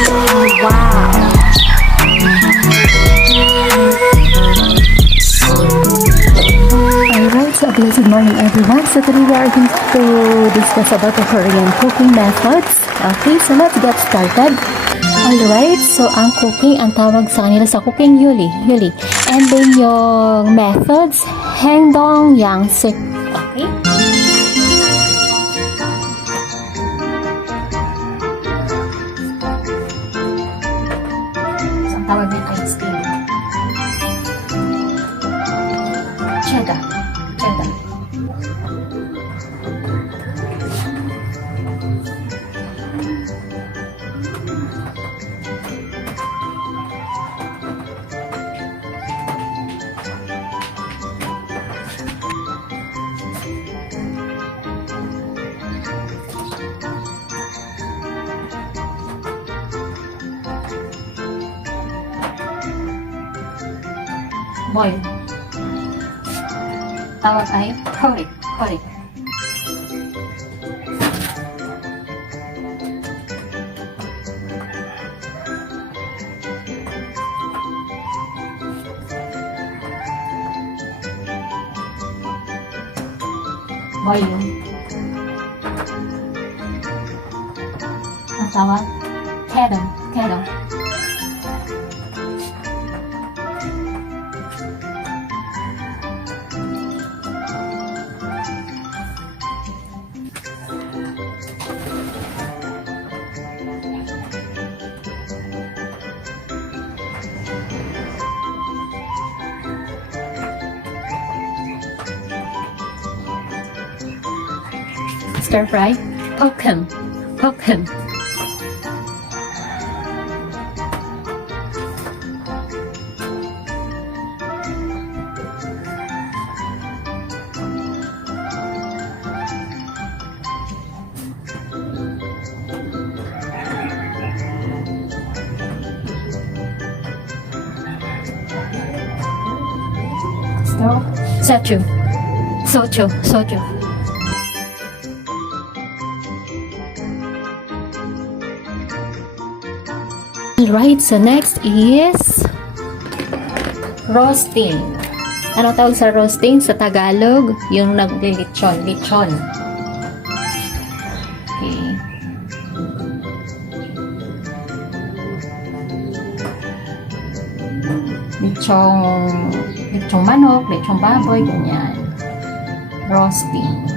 Wow! Alright, so a blessed morning everyone. So today we are going to discuss about the Korean cooking methods. Okay, so let's get started. Alright, so ang cooking, ang tawag sa kanila sa cooking yuli. And then yung methods, 행동 양식. Okay? So ang tawag niya ay steam. Cheddar. Boil. Tawag ay correct. Boil. Ang tawag kettle. Stir fry, poken. Soju. Alright, so next is roasting. Ano tawag sa roasting sa Tagalog? Yung naglilitsyon. Okay. Litsong manok, litsong baboy, ganyan. Roasting.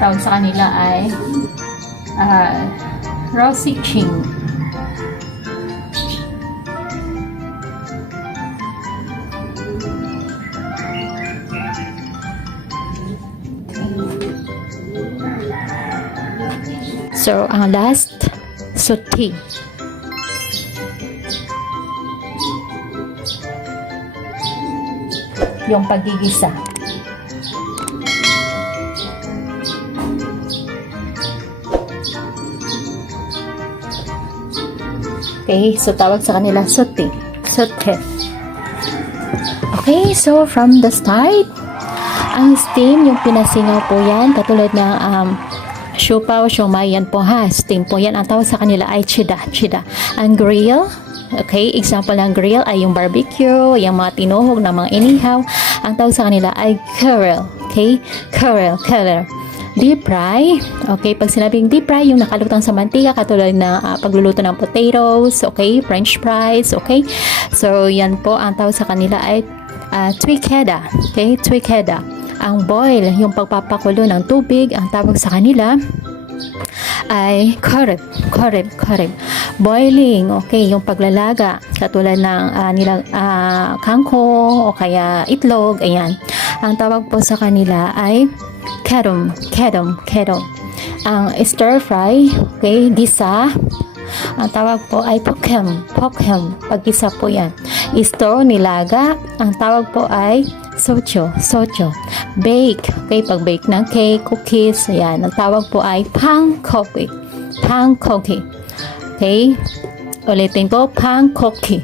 Tawag sa kanila ay roasting. So, ang last, saute. Yung pagigisa. Okay, so tawag sa kanila saute. Okay, so from the start, ang steam, yung pinasingaw po yan, katulad ng siupaw, siomai, yan po ha, steam po yan. Ang tawag sa kanila ay chida. Ang grill, okay, example ng grill ay yung barbecue, yung mga tinuhog na mga inihaw. Ang tawag sa kanila ay curl, okay, curl. Deep fry, okay, pag sinabing deep fry, yung nakalutang sa mantika, katulad na pagluluto ng potatoes, okay, french fries, okay. So, yan po, ang tawag sa kanila ay tuikeda, okay, tuikeda. Ang boil, yung pagpapakulo ng tubig, ang tawag sa kanila ay koreb. Boiling, okay, yung paglalaga, katulad ng kangkong o kaya itlog, ayan. Ang tawag po sa kanila ay kedom. Ang stir fry, okay, gisa, ang tawag po ay pokhem. Paggisa po yan. Store, nilaga, ang tawag po ay socho. Bake, okay, pag-bake ng cake, cookies, ayan, ang tawag po ay pangkoki. Okay, ulitin ko, pangkoki.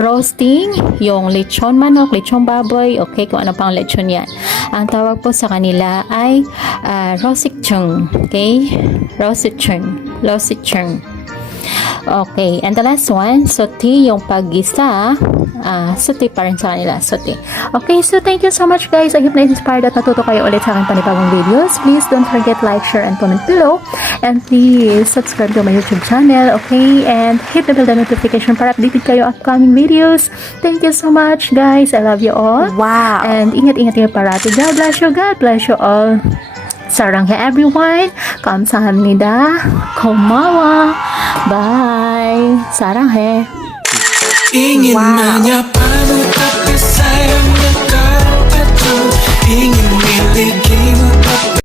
Roasting, yung lechon manok, lechon baboy, okay, kung ano pang lechon yan. Ang tawag po sa kanila ay rosichung. Okay? Rosichung. Okay, and the last one, sauté yung paggisa. Sauté pa rin sa kanila, sauté. Okay, so thank you so much guys. I hope na-inspired at natuto kayo ulit sa aking panibagong videos. Please don't forget like, share, and comment below. And please subscribe to my YouTube channel, okay? And hit the bell notification para updated kayo upcoming videos. Thank you so much guys. I love you all. Wow. And ingat-ingat kayo parati. God bless you. God bless you all. 사랑해 everyone. 감사합니다. 고마워. Bye. 사랑해. Ingin menyapa tapi sayangnya kau ingin milikimu.